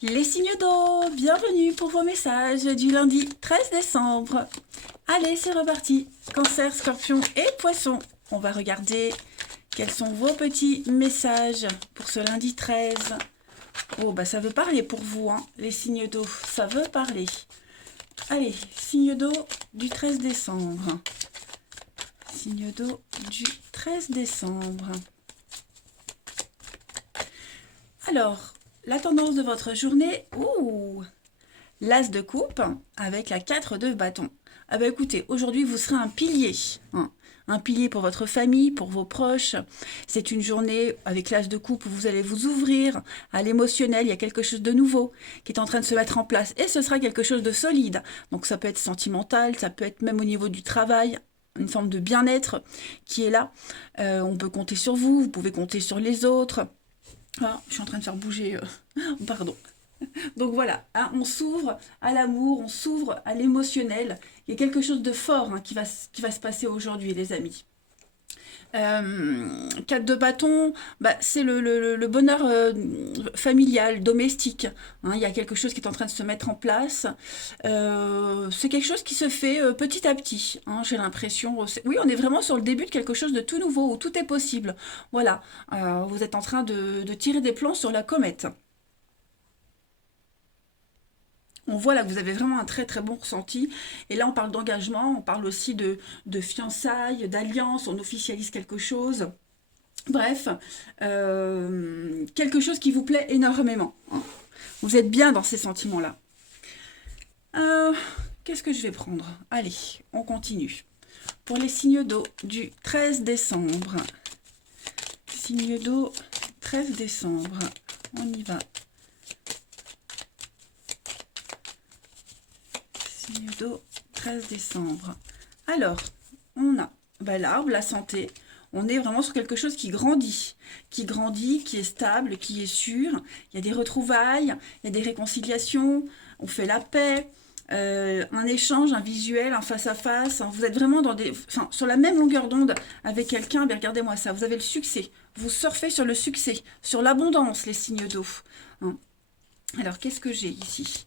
Les signes d'eau, bienvenue pour vos messages du lundi 13 décembre. Allez, c'est reparti. Cancer, scorpion et poisson. On va regarder quels sont vos petits messages pour ce lundi 13. Oh, bah ça veut parler pour vous, hein, les signes d'eau. Ça veut parler. Allez, signe d'eau du 13 décembre. Signe d'eau du 13 décembre. Alors, la tendance de votre journée, l'as de coupe avec la 4 de bâton. Ah bah écoutez, aujourd'hui vous serez un pilier, hein. Un pilier pour votre famille, pour vos proches. C'est une journée avec l'as de coupe où vous allez vous ouvrir à l'émotionnel. Il y a quelque chose de nouveau qui est en train de se mettre en place et ce sera quelque chose de solide. Donc ça peut être sentimental, ça peut être même au niveau du travail, une forme de bien-être qui est là. On peut compter sur vous, vous pouvez compter sur les autres. Ah, je suis en train de faire bouger, pardon. Donc voilà, hein, on s'ouvre à l'amour, on s'ouvre à l'émotionnel. Il y a quelque chose de fort, hein, qui va se passer aujourd'hui, les amis. 4 de bâton, bah, c'est le bonheur familial, domestique, hein. Il y a quelque chose qui est en train de se mettre en place. C'est quelque chose qui se fait petit à petit, hein, j'ai l'impression. Oui, on est vraiment sur le début de quelque chose de tout nouveau, où tout est possible. Voilà, vous êtes en train de tirer des plans sur la comète. On voit là que vous avez vraiment un très très bon ressenti. Et là, on parle d'engagement, on parle aussi de fiançailles, d'alliance, on officialise quelque chose. Bref, quelque chose qui vous plaît énormément, hein. Vous êtes bien dans ces sentiments-là. Euh, Qu'est-ce que je vais prendre? Allez, on continue. Pour les signes d'eau du 13 décembre. Signe d'eau 13 décembre. On y va. Signe d'eau 13 décembre. Alors, on a l'arbre, la santé. On est vraiment sur quelque chose qui grandit, qui est stable, qui est sûr. Il y a des retrouvailles, il y a des réconciliations, on fait la paix, un échange, un visuel, un face-à-face. Vous êtes vraiment sur la même longueur d'onde avec quelqu'un. Mais regardez-moi ça, vous avez le succès. Vous surfez sur le succès, sur l'abondance, les signes d'eau, hein. Alors, qu'est-ce que j'ai ici?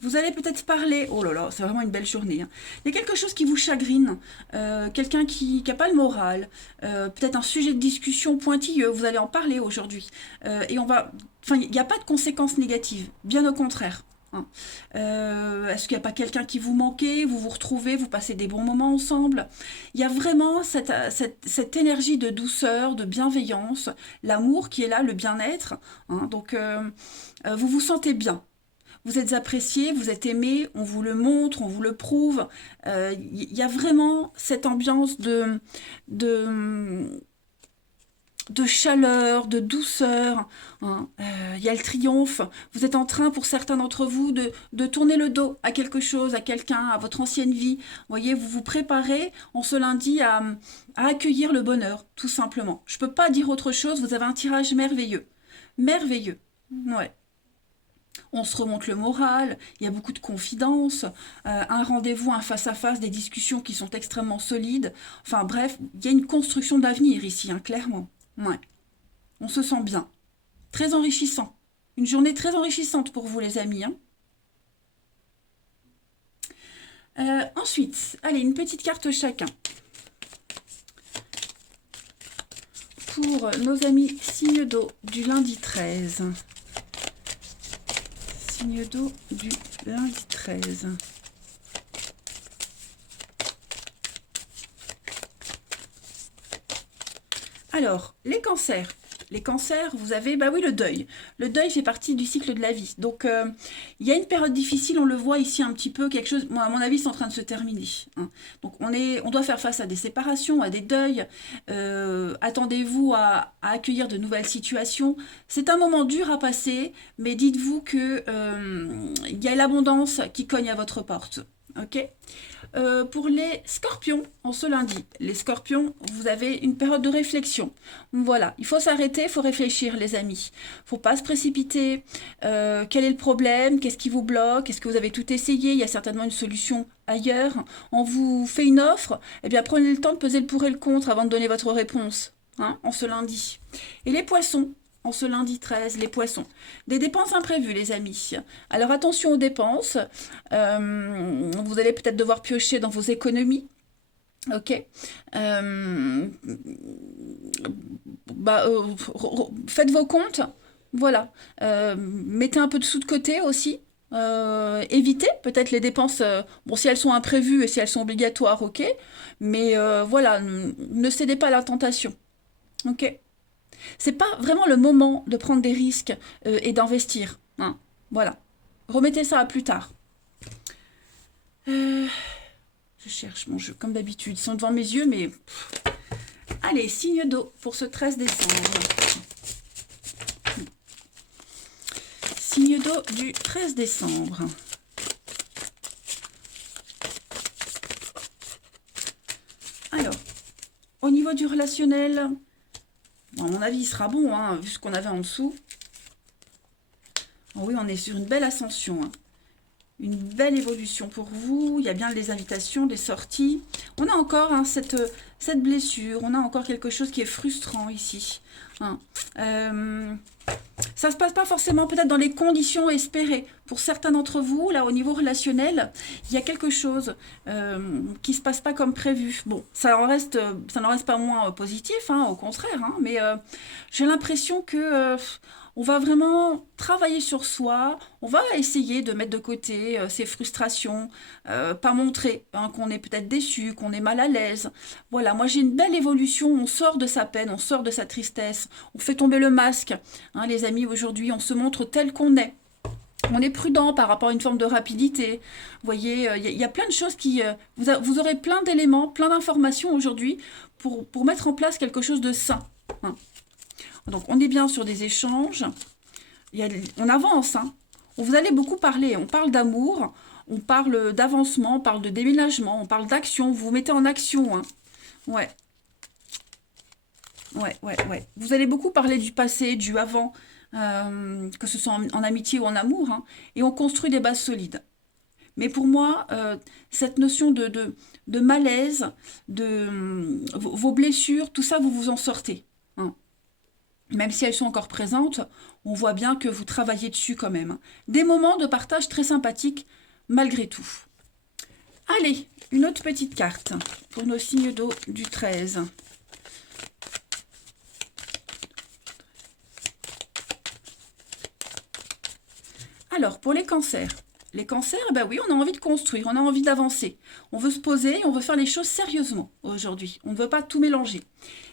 Vous allez peut-être parler, oh là là, c'est vraiment une belle journée, hein. Il y a quelque chose qui vous chagrine, quelqu'un qui n'a pas le moral, peut-être un sujet de discussion pointilleux, vous allez en parler aujourd'hui. Il n'y a pas de conséquences négatives, bien au contraire, hein. Est-ce qu'il n'y a pas quelqu'un qui vous manquait, vous vous retrouvez, vous passez des bons moments ensemble? Il y a vraiment cette énergie de douceur, de bienveillance, l'amour qui est là, le bien-être, hein. Donc, vous vous sentez bien. Vous êtes apprécié, vous êtes aimé, on vous le montre, on vous le prouve. Il y a vraiment cette ambiance de, de chaleur, de douceur, hein. Il y a le triomphe. Vous êtes en train, pour certains d'entre vous, de tourner le dos à quelque chose, à quelqu'un, à votre ancienne vie. Vous voyez, vous vous préparez en ce lundi à accueillir le bonheur, tout simplement. Je ne peux pas dire autre chose, vous avez un tirage merveilleux. Merveilleux. Ouais. On se remonte le moral, il y a beaucoup de confidences, un rendez-vous, un face-à-face, des discussions qui sont extrêmement solides. Enfin bref, il y a une construction d'avenir ici, hein, clairement. Ouais. On se sent bien. Très enrichissant. Une journée très enrichissante pour vous les amis, hein. Ensuite, allez, une petite carte chacun. Pour nos amis signes d'eau du lundi 13. Signe d'eau du lundi 13. Alors, les cancers. Les cancers, vous avez, bah oui, le deuil. Le deuil fait partie du cycle de la vie. Donc, il y a une période difficile, on le voit ici un petit peu, quelque chose, moi, à mon avis, c'est en train de se terminer, hein. Donc, on doit faire face à des séparations, à des deuils. Attendez-vous à accueillir de nouvelles situations. C'est un moment dur à passer, mais dites-vous que il y a l'abondance qui cogne à votre porte. Ok? Pour les scorpions, en ce lundi, les scorpions, vous avez une période de réflexion. Voilà, il faut s'arrêter, il faut réfléchir, les amis. Il ne faut pas se précipiter. Quel est le problème? Qu'est-ce qui vous bloque? Est-ce que vous avez tout essayé? Il y a certainement une solution ailleurs. On vous fait une offre, eh bien prenez le temps de peser le pour et le contre avant de donner votre réponse, hein, en ce lundi. Et les poissons, en ce lundi 13, les poissons. Des dépenses imprévues, les amis. Alors attention aux dépenses. Vous allez peut-être devoir piocher dans vos économies. Ok. Faites vos comptes. Voilà. Mettez un peu de sous de côté aussi. Évitez peut-être les dépenses, bon, si elles sont imprévues et si elles sont obligatoires, ok, mais voilà, ne cédez pas à la tentation, ok. C'est pas vraiment le moment de prendre des risques et d'investir, hein. Voilà, remettez ça à plus tard. Euh, je cherche mon jeu, comme d'habitude, ils sont devant mes yeux, mais allez, signe d'eau pour ce 13 décembre. Signe d'eau du 13 décembre. Alors, au niveau du relationnel, bon, à mon avis, il sera bon, hein, vu ce qu'on avait en dessous. Oh oui, on est sur une belle ascension, hein. Une belle évolution pour vous. Il y a bien des invitations, des sorties. On a encore hein, cette blessure. On a encore quelque chose qui est frustrant ici, hein. Ça ne se passe pas forcément peut-être dans les conditions espérées. Pour certains d'entre vous, là, au niveau relationnel, il y a quelque chose qui ne se passe pas comme prévu. Bon, ça n'en reste pas moins positif, hein, au contraire, hein, mais j'ai l'impression que on va vraiment travailler sur soi, on va essayer de mettre de côté ces frustrations, pas montrer hein, qu'on est peut-être déçu, qu'on est mal à l'aise. Voilà, moi j'ai une belle évolution, on sort de sa peine, on sort de sa tristesse, on fait tomber le masque. Hein, les amis, aujourd'hui, on se montre tel qu'on est. On est prudent par rapport à une forme de rapidité. Vous voyez, il y a plein de choses qui... vous aurez plein d'éléments, plein d'informations aujourd'hui pour mettre en place quelque chose de sain. Hein. Donc, on est bien sur des échanges. On avance. Hein. Vous allez beaucoup parler. On parle d'amour, on parle d'avancement, on parle de déménagement, on parle d'action. Vous vous mettez en action. Hein. Ouais. Ouais. Vous allez beaucoup parler du passé, du avant, que ce soit en amitié ou en amour. Hein, et on construit des bases solides. Mais pour moi, cette notion de malaise, vos blessures, tout ça, vous vous en sortez. Hein. Même si elles sont encore présentes, on voit bien que vous travaillez dessus quand même. Des moments de partage très sympathiques, malgré tout. Allez, une autre petite carte pour nos signes d'eau du 13. Alors, pour les cancers. Les cancers, ben oui, on a envie de construire, on a envie d'avancer. On veut se poser, on veut faire les choses sérieusement aujourd'hui. On ne veut pas tout mélanger.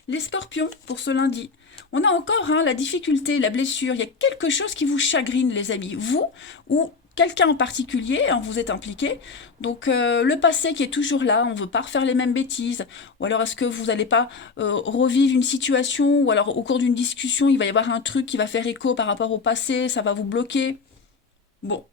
Les scorpions, pour ce lundi. On a encore hein, la difficulté, la blessure. Il y a quelque chose qui vous chagrine, les amis. Vous ou quelqu'un en particulier, hein, vous êtes impliqué. Donc, le passé qui est toujours là, on ne veut pas refaire les mêmes bêtises. Ou alors, est-ce que vous n'allez pas revivre une situation? Ou alors, au cours d'une discussion, il va y avoir un truc qui va faire écho par rapport au passé, ça va vous bloquer. Bon.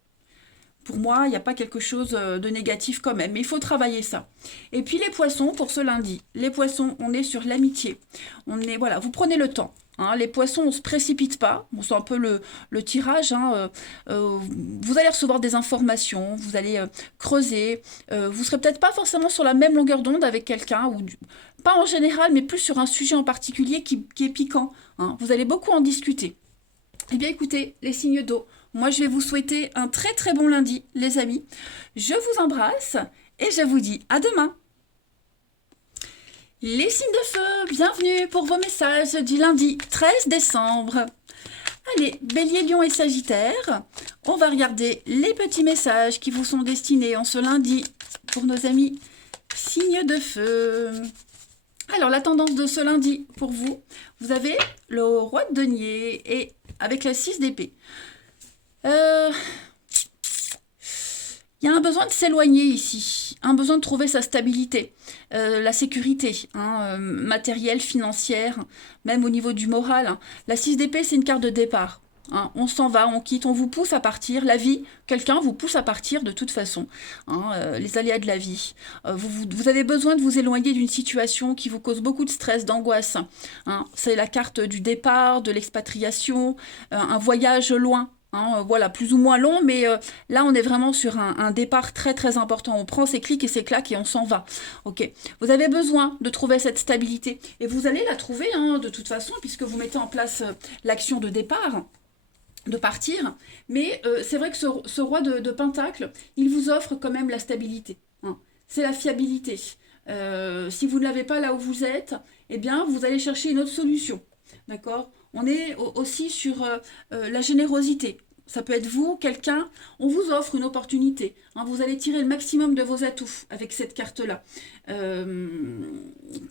Pour moi, il n'y a pas quelque chose de négatif quand même, mais il faut travailler ça. Et puis les poissons, pour ce lundi. Les poissons, on est sur l'amitié. Voilà, vous prenez le temps. Hein, les poissons, on ne se précipite pas. Bon, c'est un peu le tirage. Hein, vous allez recevoir des informations, vous allez creuser. Vous ne serez peut-être pas forcément sur la même longueur d'onde avec quelqu'un, pas en général, mais plus sur un sujet en particulier qui est piquant. Hein. Vous allez beaucoup en discuter. Eh bien écoutez, les signes d'eau. Moi, je vais vous souhaiter un très très bon lundi, les amis. Je vous embrasse et je vous dis à demain. Les signes de feu, bienvenue pour vos messages du lundi 13 décembre. Allez, Bélier, Lion et Sagittaire, on va regarder les petits messages qui vous sont destinés en ce lundi pour nos amis signes de feu. Alors, la tendance de ce lundi pour vous, vous avez le roi de denier et avec la 6 d'épée. Il y a un besoin de s'éloigner ici, un besoin de trouver sa stabilité, la sécurité, hein, matérielle, financière, même au niveau du moral. Hein. La 6 d'épée, c'est une carte de départ. Hein. On s'en va, on quitte, on vous pousse à partir. La vie, quelqu'un vous pousse à partir de toute façon. Hein, les aléas de la vie. Vous avez besoin de vous éloigner d'une situation qui vous cause beaucoup de stress, d'angoisse. Hein. C'est la carte du départ, de l'expatriation, un voyage loin. hein, voilà, plus ou moins long, mais là, on est vraiment sur un départ très très important. On prend ses clics et ses claques et on s'en va. Ok. Vous avez besoin de trouver cette stabilité. Et vous allez la trouver, hein, de toute façon, puisque vous mettez en place l'action de départ, de partir. Mais c'est vrai que ce roi de Pentacle, il vous offre quand même la stabilité, hein. C'est la fiabilité. Si vous ne l'avez pas là où vous êtes, eh bien, vous allez chercher une autre solution. D'accord? On est aussi sur la générosité. Ça peut être vous, quelqu'un, on vous offre une opportunité, hein. Vous allez tirer le maximum de vos atouts avec cette carte-là. Euh,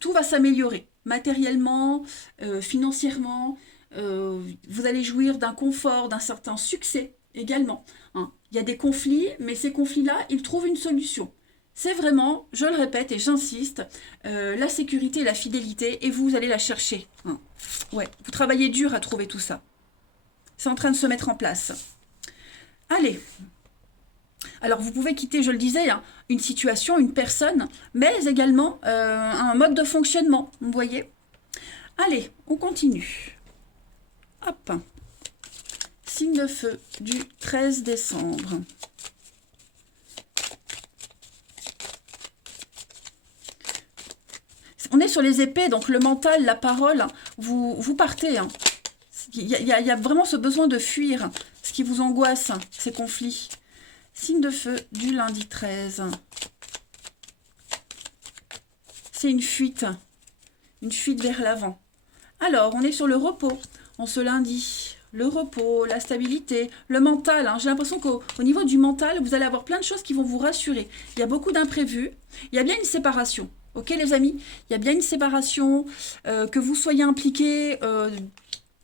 tout va s'améliorer, matériellement, financièrement. Vous allez jouir d'un confort, d'un certain succès également, hein. Il y a des conflits, mais ces conflits-là, ils trouvent une solution. C'est vraiment, je le répète et j'insiste, la sécurité et la fidélité, et vous allez la chercher, hein. Ouais, vous travaillez dur à trouver tout ça. C'est en train de se mettre en place. Allez. Alors, vous pouvez quitter, je le disais, hein, une situation, une personne, mais également un mode de fonctionnement, vous voyez. Allez, on continue. Hop. Signe de feu du 13 décembre. On est sur les épées, donc le mental, la parole, vous partez, hein. Il y a vraiment ce besoin de fuir, ce qui vous angoisse, ces conflits. Signe de feu du lundi 13. C'est une fuite vers l'avant. Alors, on est sur le repos en ce lundi. Le repos, la stabilité, le mental, hein. J'ai l'impression qu'au niveau du mental, vous allez avoir plein de choses qui vont vous rassurer. Il y a beaucoup d'imprévus. Il y a bien une séparation. Ok les amis, il y a bien une séparation, que vous soyez impliqués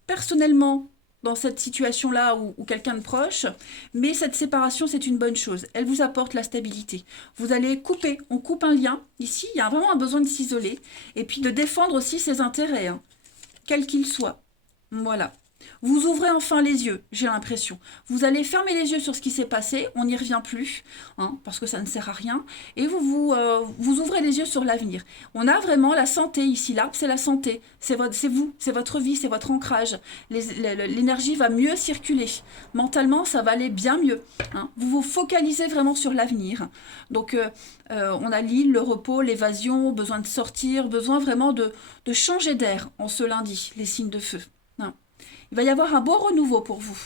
personnellement dans cette situation-là ou quelqu'un de proche, mais cette séparation, c'est une bonne chose. Elle vous apporte la stabilité. Vous allez couper, on coupe un lien. Ici, il y a vraiment un besoin de s'isoler et puis de défendre aussi ses intérêts, hein, quels qu'ils soient. Voilà. Vous ouvrez enfin les yeux, j'ai l'impression. Vous allez fermer les yeux sur ce qui s'est passé, on n'y revient plus, hein, parce que ça ne sert à rien, et vous ouvrez les yeux sur l'avenir. On a vraiment la santé ici, là, c'est la santé, c'est vous, c'est votre vie, c'est votre ancrage. L'énergie va mieux circuler. Mentalement, ça va aller bien mieux, hein. Vous vous focalisez vraiment sur l'avenir. Donc, on a l'île, le repos, l'évasion, besoin de sortir, besoin vraiment de changer d'air en ce lundi, les signes de feu. Il va y avoir un beau renouveau pour vous.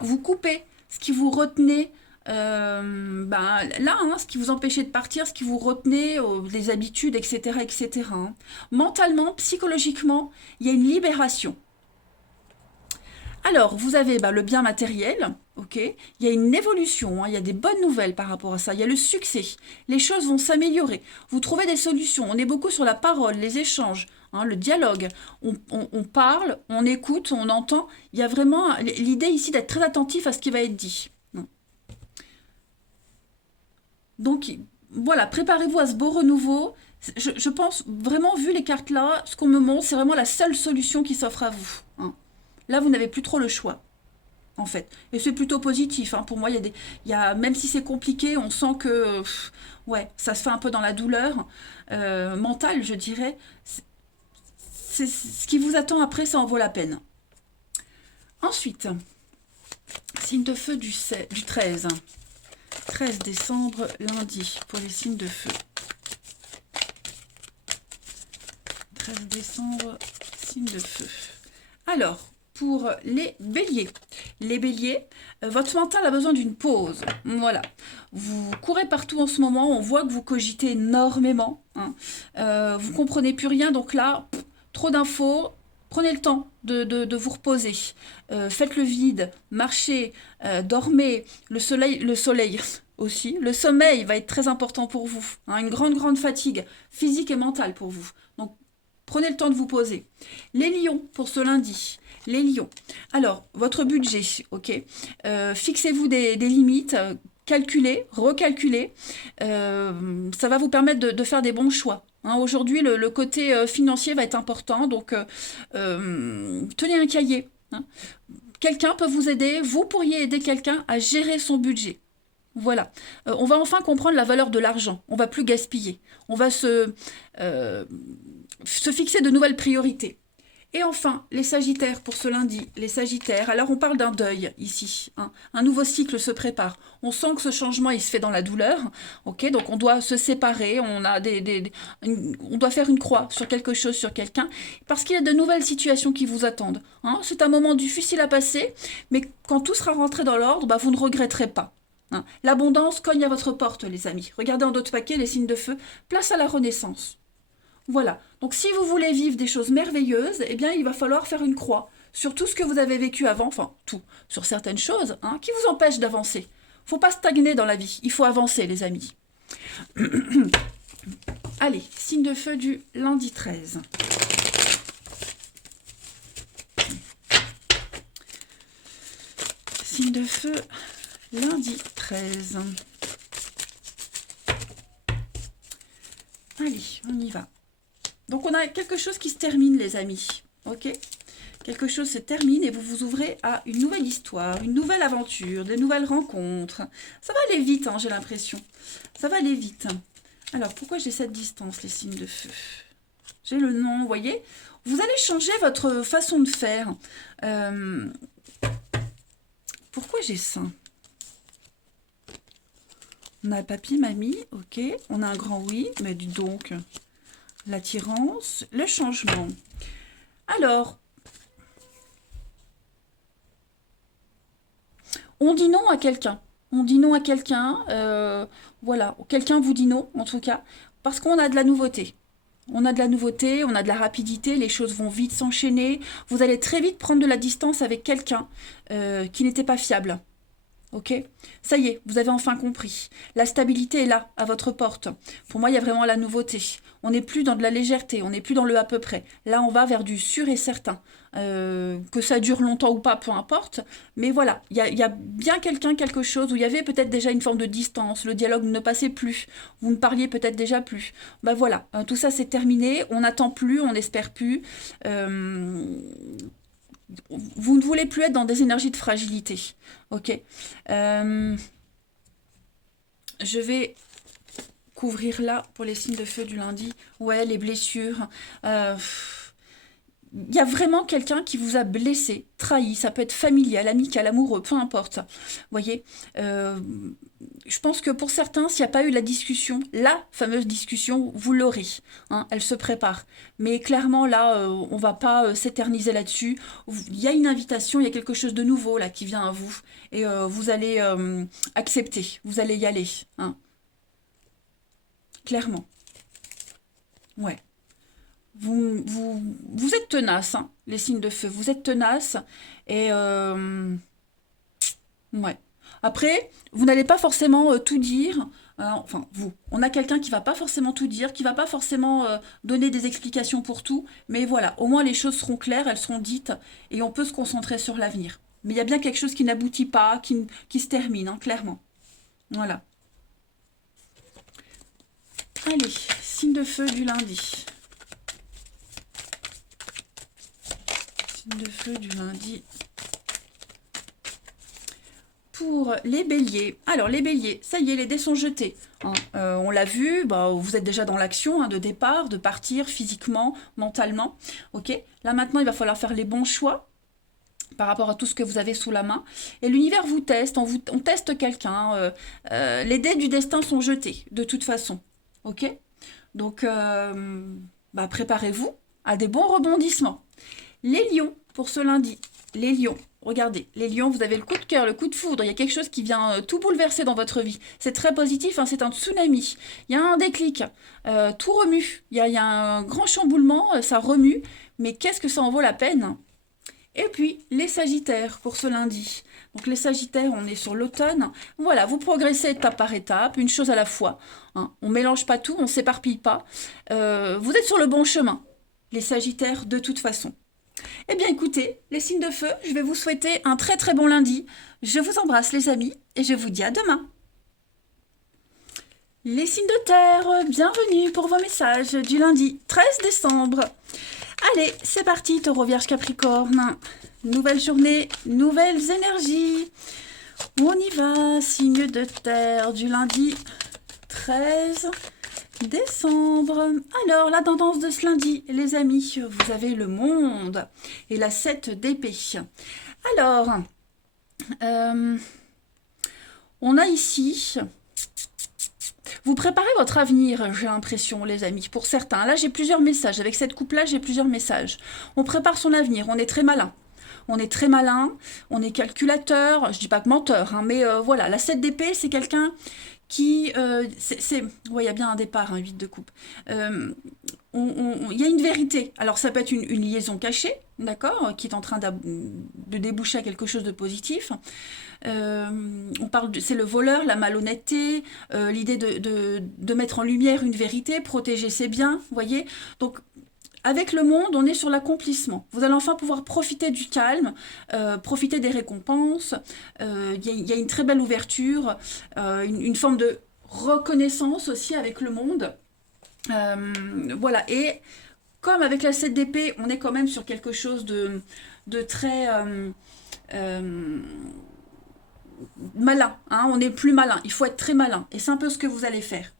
Vous coupez ce qui vous retenait, là, hein, ce qui vous empêchait de partir, ce qui vous retenait, les habitudes, etc., etc., hein. Mentalement, psychologiquement, il y a une libération. Alors, vous avez le bien matériel, ok. Il y a une évolution, hein, il y a des bonnes nouvelles par rapport à ça. Il y a le succès. Les choses vont s'améliorer. Vous trouvez des solutions. On est beaucoup sur la parole, les échanges, hein, le dialogue. On parle, on écoute, on entend. Il y a vraiment l'idée ici d'être très attentif à ce qui va être dit. Donc, voilà, préparez-vous à ce beau renouveau. Je pense vraiment, vu les cartes là, ce qu'on me montre, c'est vraiment la seule solution qui s'offre à vous, hein. Là, vous n'avez plus trop le choix, en fait. Et c'est plutôt positif, hein. Pour moi, même si c'est compliqué, on sent que ouais, ça se fait un peu dans la douleur mentale, je dirais. Ce qui vous attend après, ça en vaut la peine. Ensuite, signe de feu du 13. 13 décembre, lundi, pour les signes de feu. 13 décembre, signe de feu. Alors, pour les béliers. Les béliers, votre mental a besoin d'une pause. Voilà. Vous courez partout en ce moment, on voit que vous cogitez énormément, hein. Vous ne comprenez plus rien, donc là, trop d'infos. Prenez le temps de vous reposer. Faites le vide, marchez, dormez. Le soleil aussi. Le sommeil va être très important pour vous, hein. Une grande fatigue physique et mentale pour vous. Donc, prenez le temps de vous poser. Les lions, pour ce lundi. Les lions. Alors, votre budget, ok. Fixez-vous des limites, calculez, recalculez. Ça va vous permettre de faire des bons choix, hein. Aujourd'hui, le côté financier va être important, donc tenez un cahier, hein. Quelqu'un peut vous aider, vous pourriez aider quelqu'un à gérer son budget. Voilà. On va enfin comprendre la valeur de l'argent. On va plus gaspiller. On va se fixer de nouvelles priorités. Et enfin, les Sagittaires pour ce lundi, les Sagittaires, alors on parle d'un deuil ici, hein. Un nouveau cycle se prépare. On sent que ce changement, il se fait dans la douleur, ok? Donc on doit se séparer, on doit faire une croix sur quelque chose, sur quelqu'un, parce qu'il y a de nouvelles situations qui vous attendent, hein. C'est un moment difficile à passer, mais quand tout sera rentré dans l'ordre, bah, vous ne regretterez pas, hein. L'abondance cogne à votre porte, les amis. Regardez en d'autres paquets, les signes de feu, place à la renaissance. Voilà. Donc si vous voulez vivre des choses merveilleuses, eh bien il va falloir faire une croix sur tout ce que vous avez vécu avant, enfin tout, sur certaines choses, hein, qui vous empêchent d'avancer. Faut pas stagner dans la vie, il faut avancer les amis. Allez, signe de feu du lundi 13. Signe de feu, lundi 13. Allez, on y va. Donc on a quelque chose qui se termine les amis, ok? Quelque chose se termine et vous vous ouvrez à une nouvelle histoire, une nouvelle aventure, de nouvelles rencontres. Ça va aller vite, hein, j'ai l'impression. Ça va aller vite. Alors pourquoi j'ai cette distance, les signes de feu? J'ai le nom, vous voyez? Vous allez changer votre façon de faire. Pourquoi j'ai ça? On a papy, mamie, ok. On a un grand oui, mais dis donc... L'attirance, le changement. Alors, on dit non à quelqu'un. On dit non à quelqu'un. Voilà, quelqu'un vous dit non, en tout cas, parce qu'on a de la nouveauté. On a de la nouveauté, on a de la rapidité, les choses vont vite s'enchaîner. Vous allez très vite prendre de la distance avec quelqu'un qui n'était pas fiable. Ok? Ça y est, vous avez enfin compris. La stabilité est là, à votre porte. Pour moi, il y a vraiment la nouveauté. On n'est plus dans de la légèreté, on n'est plus dans le à peu près. Là, on va vers du sûr et certain. Que ça dure longtemps ou pas, peu importe. Mais voilà, il y a bien quelqu'un, quelque chose où il y avait peut-être déjà une forme de distance. Le dialogue ne passait plus. Vous ne parliez peut-être déjà plus. Ben voilà, tout ça c'est terminé. On n'attend plus, on n'espère plus. Vous ne voulez plus être dans des énergies de fragilité. Ok. Je vais couvrir là pour les signes de feu du lundi. Ouais, les blessures. Il y a vraiment quelqu'un qui vous a blessé, trahi. Ça peut être familial, amical, amoureux, peu importe. Vous voyez, je pense que pour certains, s'il n'y a pas eu la discussion, la fameuse discussion, vous l'aurez, hein, elle se prépare. Mais clairement, là, on ne va pas s'éterniser là-dessus. Il y a une invitation, il y a quelque chose de nouveau là qui vient à vous. Et vous allez accepter, vous allez y aller, hein, clairement. Ouais. Vous êtes tenace, hein, les signes de feu. Vous êtes tenace. Et ouais. Après, vous n'allez pas forcément tout dire. Enfin, vous. On a quelqu'un qui va pas forcément tout dire, qui va pas forcément donner des explications pour tout. Mais voilà, au moins les choses seront claires, elles seront dites, et on peut se concentrer sur l'avenir. Mais il y a bien quelque chose qui n'aboutit pas, qui se termine, hein, clairement. Voilà. Allez, signe de feu du lundi. Signe de feu du lundi. Pour les béliers. Alors, les béliers, ça y est, les dés sont jetés, hein. On l'a vu, bah, vous êtes déjà dans l'action, hein, de départ, de partir physiquement, mentalement. Ok. Là, maintenant, il va falloir faire les bons choix par rapport à tout ce que vous avez sous la main. Et l'univers vous teste, on teste quelqu'un. Les dés du destin sont jetés, de toute façon. Ok. Donc, bah, préparez-vous à des bons rebondissements. Les lions, pour ce lundi. Les lions. Regardez, les lions, vous avez le coup de cœur, le coup de foudre. Il y a quelque chose qui vient tout bouleverser dans votre vie. C'est très positif, hein, c'est un tsunami. Il y a un déclic. Tout remue. Il y a un grand chamboulement, ça remue. Mais qu'est-ce que ça en vaut la peine? Et puis, les sagittaires, pour ce lundi. Donc, les sagittaires, on est sur l'automne. Voilà, vous progressez étape par étape, une chose à la fois, hein. On ne mélange pas tout, on ne s'éparpille pas. Vous êtes sur le bon chemin, les sagittaires, de toute façon. Eh bien écoutez, les signes de feu, je vais vous souhaiter un très très bon lundi. Je vous embrasse les amis et je vous dis à demain. Les signes de terre, bienvenue pour vos messages du lundi 13 décembre. Allez, c'est parti, Taureau, Vierge, Capricorne. Nouvelle journée, nouvelles énergies. On y va, signe de terre du lundi 13 Décembre. Alors, la tendance de ce lundi, les amis, vous avez le monde et la 7 d'épée. Alors, euh, on a ici... Vous préparez votre avenir, j'ai l'impression, les amis, pour certains. Là, j'ai plusieurs messages. Avec cette coupe-là, j'ai plusieurs messages. On prépare son avenir, on est très malin. On est très malin, on est calculateur, je dis pas que menteur, hein, mais voilà, la 7 d'épée, c'est quelqu'un qui... ouais, il y a bien un départ, un 8 de coupe. Il y a une vérité. Alors, ça peut être une liaison cachée, d'accord, qui est en train de déboucher à quelque chose de positif. On parle c'est le voleur, la malhonnêteté, l'idée de mettre en lumière une vérité, protéger ses biens, vous voyez. Donc, avec le monde, on est sur l'accomplissement. Vous allez enfin pouvoir profiter du calme, profiter des récompenses. Il y a une très belle ouverture, une forme de reconnaissance aussi avec le monde. Voilà, et comme avec la 7 d'épée, on est quand même sur quelque chose de très malin, hein, on est plus malin, il faut être très malin, et c'est un peu ce que vous allez faire.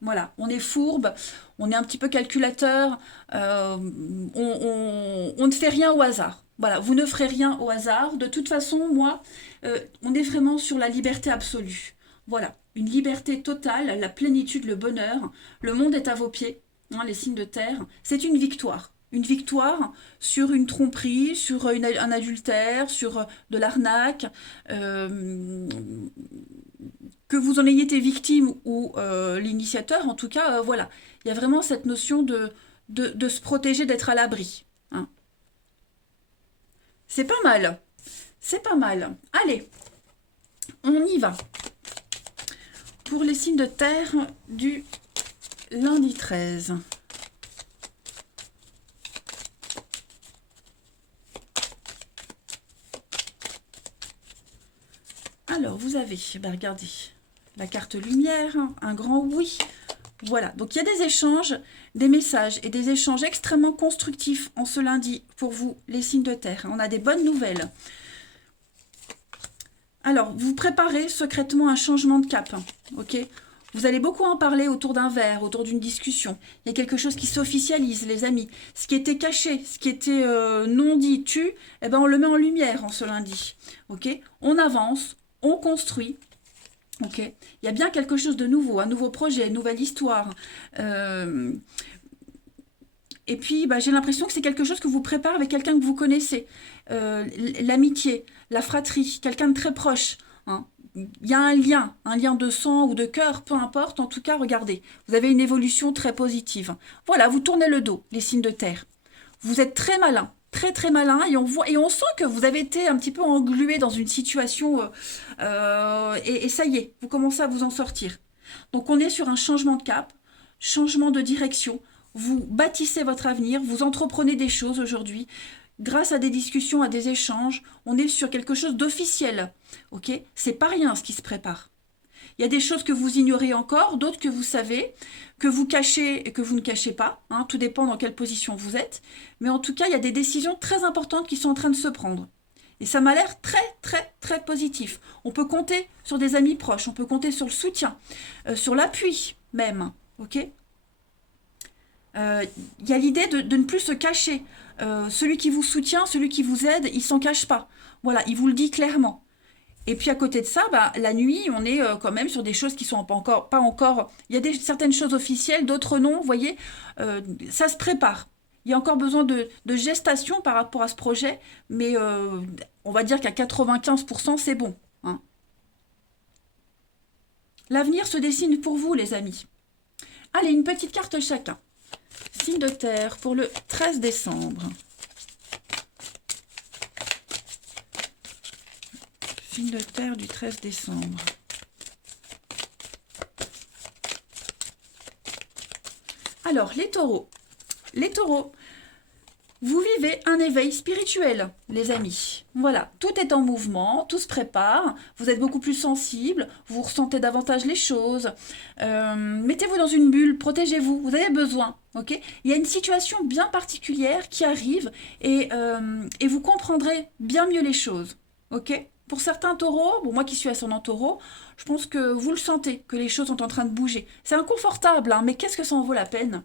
Voilà, on est fourbe, on est un petit peu calculateur, on ne fait rien au hasard. Voilà, vous ne ferez rien au hasard. De toute façon, moi, on est vraiment sur la liberté absolue. Voilà, une liberté totale, la plénitude, le bonheur. Le monde est à vos pieds, hein, les signes de terre. C'est une victoire. Une victoire sur une tromperie, sur un adultère, sur de l'arnaque. Que vous en ayez été victime ou l'initiateur, en tout cas, voilà. Il y a vraiment cette notion de se protéger, d'être à l'abri. Hein. C'est pas mal. C'est pas mal. Allez, on y va. Pour les signes de terre du lundi 13. Alors, vous avez, regardez, la carte lumière, un grand oui. Voilà, donc il y a des échanges, des messages et des échanges extrêmement constructifs en ce lundi pour vous, les signes de terre. On a des bonnes nouvelles. Alors, vous préparez secrètement un changement de cap, ok? Vous allez beaucoup en parler autour d'un verre, autour d'une discussion. Il y a quelque chose qui s'officialise, les amis. Ce qui était caché, ce qui était non dit, eh ben on le met en lumière en ce lundi, ok? On avance, on construit. Ok, il y a bien quelque chose de nouveau, un nouveau projet, une nouvelle histoire. Et puis, j'ai l'impression que c'est quelque chose que vous préparez avec quelqu'un que vous connaissez. L'amitié, la fratrie, quelqu'un de très proche. Hein. Il y a un lien de sang ou de cœur, peu importe. En tout cas, regardez, vous avez une évolution très positive. Voilà, vous tournez le dos, les signes de terre. Vous êtes très malin, très très malin, et on sent que vous avez été un petit peu englué dans une situation, et ça y est, vous commencez à vous en sortir. Donc on est sur un changement de cap, changement de direction, vous bâtissez votre avenir, vous entreprenez des choses aujourd'hui, grâce à des discussions, à des échanges, on est sur quelque chose d'officiel, ok? C'est pas rien ce qui se prépare. Il y a des choses que vous ignorez encore, d'autres que vous savez, que vous cachez et que vous ne cachez pas. Hein, tout dépend dans quelle position vous êtes. Mais en tout cas, il y a des décisions très importantes qui sont en train de se prendre. Et ça m'a l'air très, très, très positif. On peut compter sur des amis proches, on peut compter sur le soutien, sur l'appui même. Ok. Il y a l'idée de ne plus se cacher. Celui qui vous soutient, celui qui vous aide, il s'en cache pas. Voilà, il vous le dit clairement. Et puis à côté de ça, la nuit, on est quand même sur des choses qui sont pas encore. Il y a certaines choses officielles, d'autres non. Vous voyez, ça se prépare. Il y a encore besoin de gestation par rapport à ce projet, mais on va dire qu'à 95%, c'est bon. Hein. L'avenir se dessine pour vous, les amis. Allez, une petite carte chacun. Signe de terre pour le 13 décembre. Signe de terre du 13 décembre. Alors, les taureaux. Les taureaux, vous vivez un éveil spirituel, les amis. Voilà, tout est en mouvement, tout se prépare, vous êtes beaucoup plus sensible, vous ressentez davantage les choses. Mettez-vous dans une bulle, protégez-vous, vous avez besoin. Okay, il y a une situation bien particulière qui arrive et vous comprendrez bien mieux les choses. Ok? Pour certains taureaux, bon, moi qui suis ascendant taureau, je pense que vous le sentez, que les choses sont en train de bouger. C'est inconfortable, hein, mais qu'est-ce que ça en vaut la peine?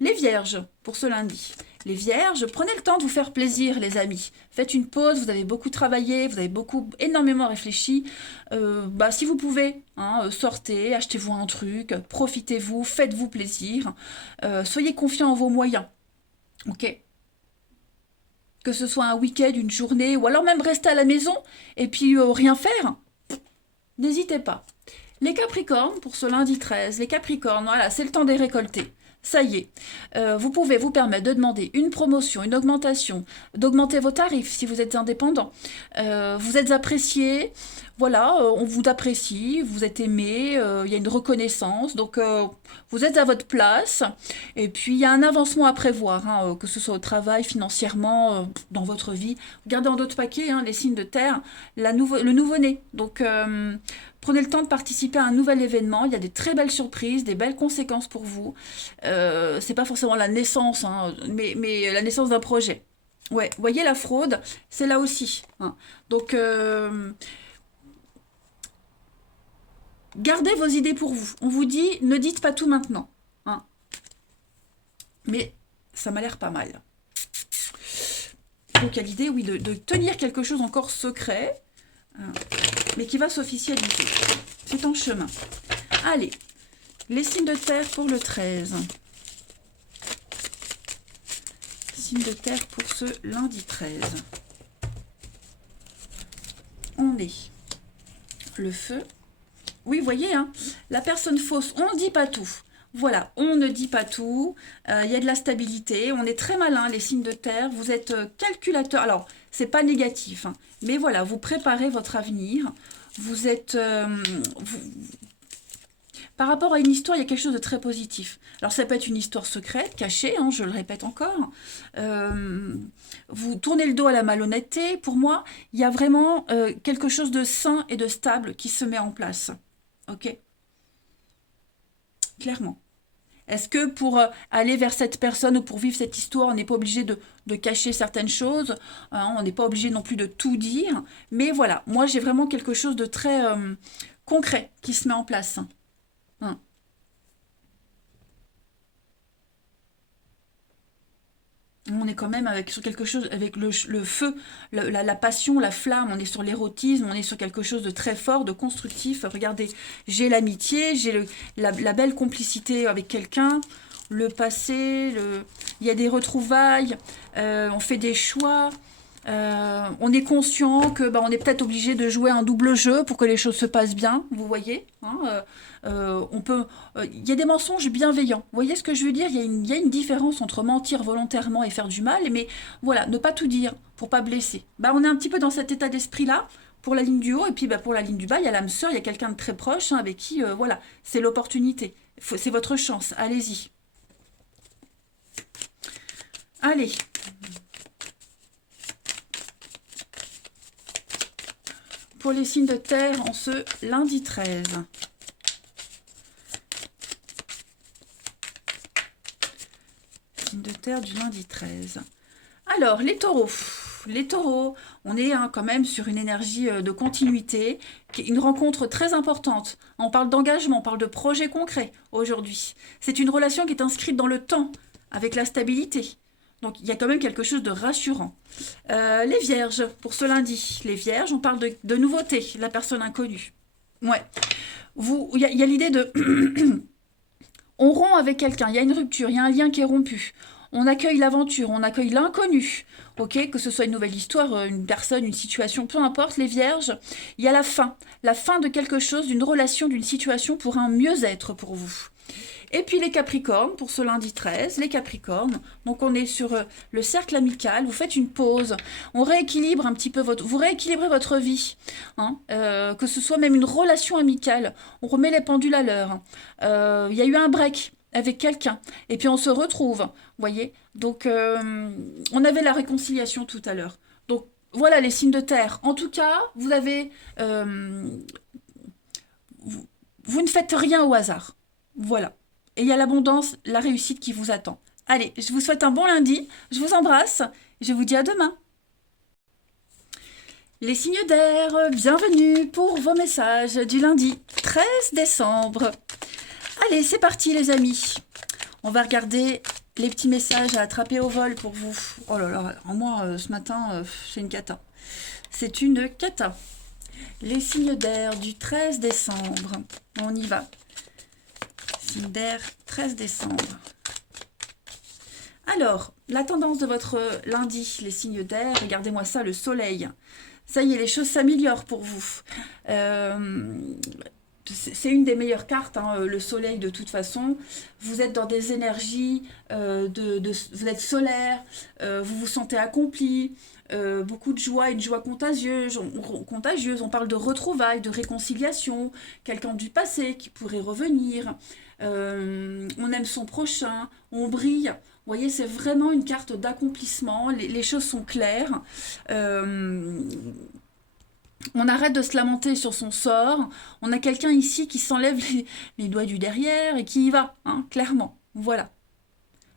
Les vierges, pour ce lundi. Les vierges, prenez le temps de vous faire plaisir, les amis. Faites une pause, vous avez beaucoup travaillé, vous avez énormément réfléchi. Bah, si vous pouvez, hein, sortez, achetez-vous un truc, profitez-vous, faites-vous plaisir. Soyez confiants en vos moyens, ok? Que ce soit un week-end, une journée, ou alors même rester à la maison et puis rien faire, n'hésitez pas. Les Capricornes, pour ce lundi 13, les Capricornes, voilà, c'est le temps des récoltés. Ça y est, vous pouvez vous permettre de demander une promotion, une augmentation, d'augmenter vos tarifs si vous êtes indépendant. Vous êtes apprécié, voilà, on vous apprécie, vous êtes aimé, il y a une reconnaissance, donc vous êtes à votre place. Et puis il y a un avancement à prévoir, hein, que ce soit au travail, financièrement, dans votre vie. Regardez en d'autres paquets, hein, les signes de terre, le nouveau-né. Donc prenez le temps de participer à un nouvel événement. Il y a des très belles surprises, des belles conséquences pour vous. C'est pas forcément la naissance, hein, mais la naissance d'un projet. Ouais, voyez la fraude, c'est là aussi, hein. Donc, gardez vos idées pour vous. On vous dit, ne dites pas tout maintenant, hein. Mais ça m'a l'air pas mal. Donc, il y a l'idée, oui, de tenir quelque chose encore secret, hein, mais qui va s'officialiser. C'est en chemin. Allez, les signes de terre pour le 13. Signes de terre pour ce lundi 13. On est le feu. Oui, vous voyez, hein, la personne fausse, on ne dit pas tout. Voilà, on ne dit pas tout. Il y a de la stabilité. On est très malin, les signes de terre. Vous êtes calculateur. Alors, c'est pas négatif, hein, mais voilà, vous préparez votre avenir. Vous êtes, par rapport à une histoire, il y a quelque chose de très positif. Alors ça peut être une histoire secrète, cachée, hein, je le répète encore. Vous tournez le dos à la malhonnêteté. Pour moi, il y a vraiment quelque chose de sain et de stable qui se met en place. Ok? Clairement. Est-ce que pour aller vers cette personne ou pour vivre cette histoire, on n'est pas obligé de cacher certaines choses, hein, on n'est pas obligé non plus de tout dire. Mais voilà, moi j'ai vraiment quelque chose de très concret qui se met en place, hein. On est quand même sur quelque chose, avec le feu, la passion, la flamme, on est sur l'érotisme, on est sur quelque chose de très fort, de constructif. Regardez, j'ai l'amitié, j'ai la belle complicité avec quelqu'un, le passé, il y a des retrouvailles, on fait des choix, on est conscient que bah, on est peut-être obligé de jouer un double jeu pour que les choses se passent bien, vous voyez, hein, on peut, il y a des mensonges bienveillants. Vous voyez ce que je veux dire? Il y a une différence entre mentir volontairement et faire du mal, mais voilà, ne pas tout dire pour pas blesser. Bah, on est un petit peu dans cet état d'esprit-là pour la ligne du haut, et puis bah, pour la ligne du bas, il y a l'âme sœur, il y a quelqu'un de très proche, hein, avec qui, voilà, c'est l'opportunité. C'est votre chance, allez-y. Allez, pour les signes de terre en ce lundi 13. Signe de terre du lundi 13. Alors, les taureaux. Les taureaux, on est hein, quand même sur une énergie de continuité, une rencontre très importante. On parle d'engagement, on parle de projet concret aujourd'hui. C'est une relation qui est inscrite dans le temps, avec la stabilité. Donc, il y a quand même quelque chose de rassurant. Les vierges, pour ce lundi. Les vierges, on parle de nouveauté, la personne inconnue. Ouais. Il y a l'idée de... On rompt avec quelqu'un, il y a une rupture, il y a un lien qui est rompu. On accueille l'aventure, on accueille l'inconnu. Ok, que ce soit une nouvelle histoire, une personne, une situation, peu importe, les vierges, il y a la fin de quelque chose, d'une relation, d'une situation pour un mieux-être pour vous. Et puis les Capricornes, pour ce lundi 13, les Capricornes, donc on est sur le cercle amical, vous faites une pause, on rééquilibre un petit peu vous rééquilibrez votre vie, hein, que ce soit même une relation amicale, on remet les pendules à l'heure. Il y a eu un break avec quelqu'un, et puis on se retrouve, vous voyez. Donc on avait la réconciliation tout à l'heure. Donc voilà les signes de terre. En tout cas, vous avez... vous ne faites rien au hasard. Voilà. Et il y a l'abondance, la réussite qui vous attend. Allez, je vous souhaite un bon lundi, je vous embrasse, je vous dis à demain. Les signes d'air, bienvenue pour vos messages du lundi 13 décembre. Allez, c'est parti les amis. On va regarder les petits messages à attraper au vol pour vous. Oh là là, moi ce matin, c'est une cata. C'est une cata. Les signes d'air du 13 décembre. On y va. Signes d'air 13 décembre. Alors, la tendance de votre lundi, les signes d'air, regardez-moi ça, le soleil. Ça y est, les choses s'améliorent pour vous. C'est une des meilleures cartes, hein, le soleil de toute façon. Vous êtes dans des énergies, vous êtes solaire, vous vous sentez accompli, beaucoup de joie, une joie contagieuse. On parle de retrouvailles, de réconciliation, quelqu'un du passé qui pourrait revenir. On aime son prochain, on brille. Vous voyez, c'est vraiment une carte d'accomplissement. Les choses sont claires. On arrête de se lamenter sur son sort. On a quelqu'un ici qui s'enlève les doigts du derrière et qui y va, hein, clairement. Voilà.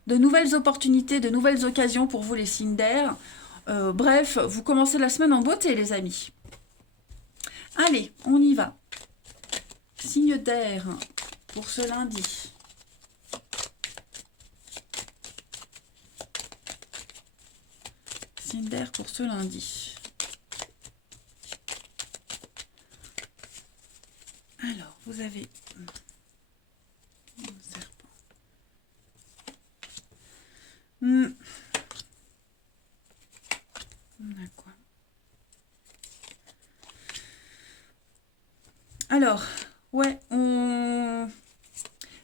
De nouvelles opportunités, de nouvelles occasions pour vous les signes d'air. Bref, vous commencez la semaine en beauté, les amis. Allez, on y va. Signe d'air pour ce lundi. Signe d'air pour ce lundi. Alors, vous avez un serpent. On a quoi? Alors, ouais,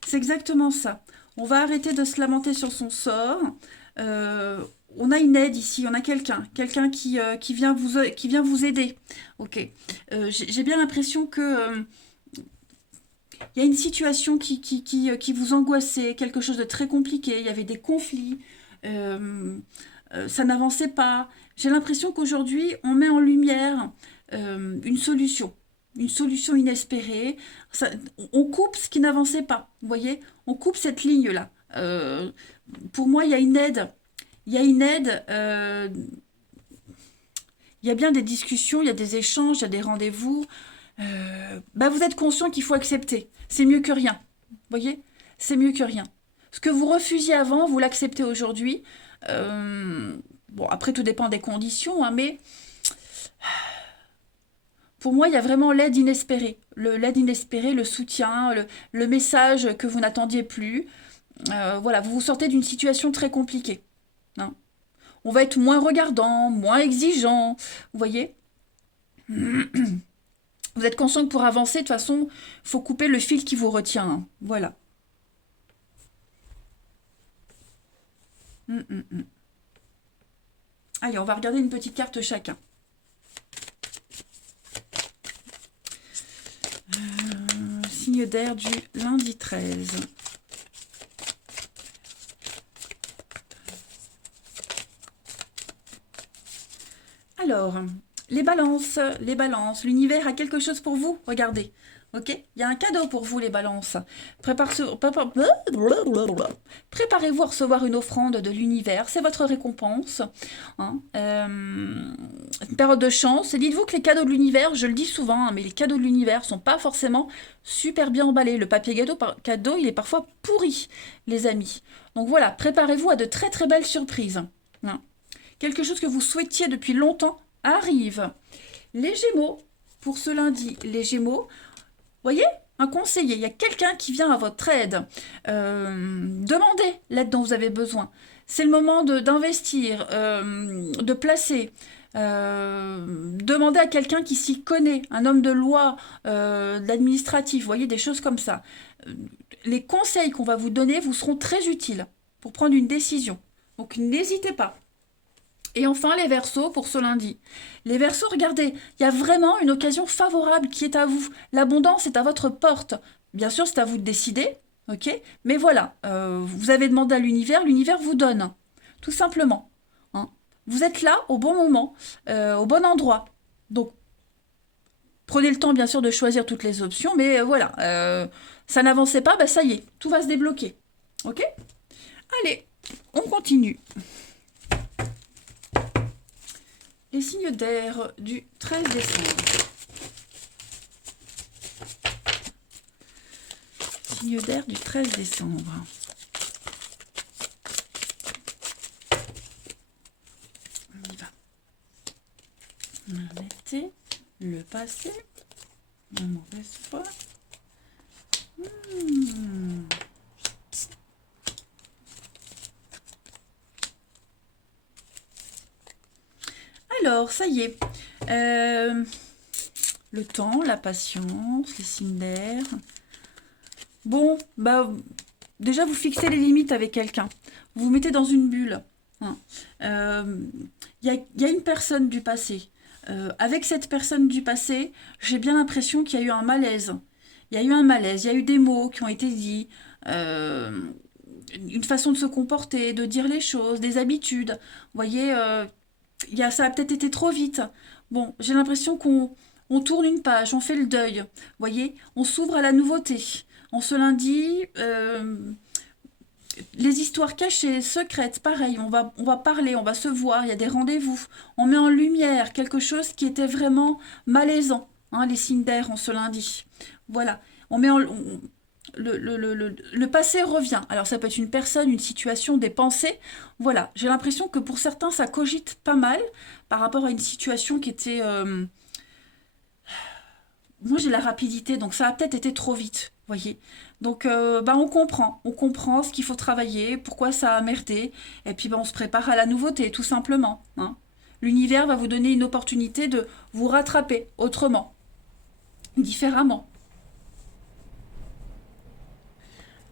c'est exactement ça. On va arrêter de se lamenter sur son sort. On a une aide ici, on a quelqu'un qui vient vous aider. Ok. J'ai bien l'impression que il y a une situation qui vous angoissait, quelque chose de très compliqué, il y avait des conflits, ça n'avançait pas. J'ai l'impression qu'aujourd'hui, on met en lumière une solution inespérée. On coupe ce qui n'avançait pas, vous voyez? On coupe cette ligne-là. Pour moi, il y a une aide. Il y a une aide. Il y a bien des discussions, il y a des échanges, il y a des rendez-vous. Vous êtes conscient qu'il faut accepter. C'est mieux que rien. Vous voyez? C'est mieux que rien. Ce que vous refusiez avant, vous l'acceptez aujourd'hui. Bon, après, tout dépend des conditions, hein, mais pour moi, il y a vraiment l'aide inespérée. L'aide inespérée, le soutien, le message que vous n'attendiez plus. Voilà, vous vous sortez d'une situation très compliquée, hein. On va être moins regardant, moins exigeant. Vous voyez? Vous êtes conscient que pour avancer, de toute façon, il faut couper le fil qui vous retient, hein. Voilà. Allez, on va regarder une petite carte chacun. Signe d'air du lundi 13. Alors, les balances, l'univers a quelque chose pour vous, regardez. Ok? Il y a un cadeau pour vous, les balances. Préparez-vous à recevoir une offrande de l'univers, c'est votre récompense, hein. Une période de chance, et dites-vous que les cadeaux de l'univers, je le dis souvent, hein, mais les cadeaux de l'univers sont pas forcément super bien emballés. Le papier cadeau, il est parfois pourri, les amis. Donc voilà, préparez-vous à de très très belles surprises, hein. Quelque chose que vous souhaitiez depuis longtemps arrive. Les Gémeaux, pour ce lundi, les Gémeaux, voyez, un conseiller, il y a quelqu'un qui vient à votre aide. Demandez l'aide dont vous avez besoin. C'est le moment d'investir, de placer. Demandez à quelqu'un qui s'y connaît, un homme de loi, de l'administratif, vous voyez, des choses comme ça. Les conseils qu'on va vous donner vous seront très utiles pour prendre une décision. Donc n'hésitez pas. Et enfin, les Verseaux pour ce lundi. Les Verseaux, regardez, il y a vraiment une occasion favorable qui est à vous. L'abondance est à votre porte. Bien sûr, c'est à vous de décider, ok? Mais voilà, vous avez demandé à l'univers vous donne, tout simplement, hein. Vous êtes là au bon moment, au bon endroit. Donc, prenez le temps, bien sûr, de choisir toutes les options, mais voilà, ça n'avançait pas, ça y est, tout va se débloquer, ok? Allez, on continue. les signes d'air du 13 décembre. Signes d'air du 13 décembre. On y va. L'été, le passé, la mauvaise foi. Alors, ça y est. Le temps, la patience, les signes d'air. Bon, bah, déjà, vous fixez les limites avec quelqu'un. Vous vous mettez dans une bulle. Hein. Y a une personne du passé. Avec cette personne du passé, j'ai bien l'impression qu'il y a eu un malaise. Il y a eu un malaise, il y a eu des mots qui ont été dits, une façon de se comporter, de dire les choses, des habitudes. Vous voyez, ça a peut-être été trop vite. Bon, j'ai l'impression qu'on tourne une page, on fait le deuil. Vous voyez, on s'ouvre à la nouveauté. En ce lundi, les histoires cachées, secrètes, pareil, on va parler, on va se voir, il y a des rendez-vous. On met en lumière quelque chose qui était vraiment malaisant, hein, les signes d'air en ce lundi. Voilà, on met en, on- le passé revient. Alors ça peut être une personne, une situation, des pensées. Voilà, j'ai l'impression que pour certains, ça cogite pas mal par rapport à une situation qui était... moi j'ai la rapidité, donc ça a peut-être été trop vite, voyez. Donc bah, on comprend ce qu'il faut travailler, pourquoi ça a merdé, et puis bah, on se prépare à la nouveauté, tout simplement. Hein. L'univers va vous donner une opportunité de vous rattraper autrement, différemment.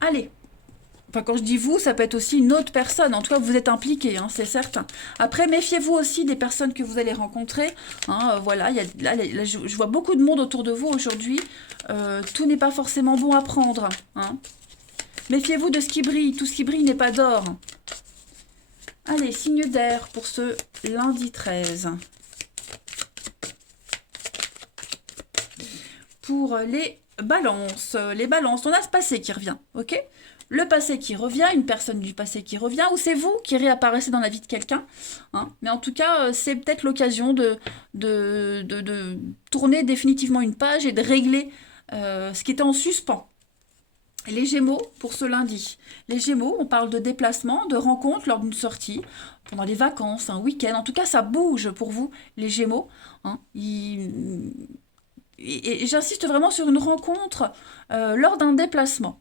Allez, enfin, quand je dis vous, ça peut être aussi une autre personne. En tout cas, vous êtes impliqué, hein, c'est certain. Après, méfiez-vous aussi des personnes que vous allez rencontrer. Hein, voilà, là, je vois beaucoup de monde autour de vous aujourd'hui. Tout n'est pas forcément bon à prendre. Hein. Méfiez-vous de ce qui brille. Tout ce qui brille n'est pas d'or. Allez, signe d'air pour ce lundi 13. Pour les balances, on a ce passé qui revient, ok? Le passé qui revient, une personne du passé qui revient, ou c'est vous qui réapparaissez dans la vie de quelqu'un. Hein. Mais en tout cas, c'est peut-être l'occasion de tourner définitivement une page et de régler ce qui était en suspens. Les Gémeaux pour ce lundi. Les Gémeaux, on parle de déplacement, de rencontre lors d'une sortie, pendant les vacances, un week-end. En tout cas, ça bouge pour vous, les Gémeaux. Hein. Et j'insiste vraiment sur une rencontre lors d'un déplacement.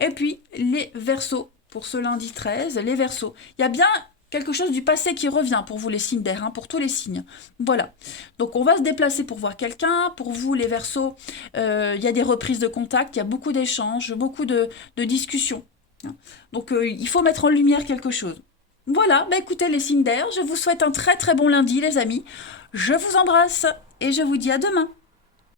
Et puis, les Verseaux, pour ce lundi 13, les Verseaux. Il y a bien quelque chose du passé qui revient pour vous, les signes d'air, hein, pour tous les signes. Voilà. Donc, on va se déplacer pour voir quelqu'un. Pour vous, les Verseaux, il y a des reprises de contact, il y a beaucoup d'échanges, beaucoup de discussions. Hein. Donc, il faut mettre en lumière quelque chose. Voilà, bah écoutez les signes d'air, je vous souhaite un très très bon lundi les amis. Je vous embrasse et je vous dis à demain.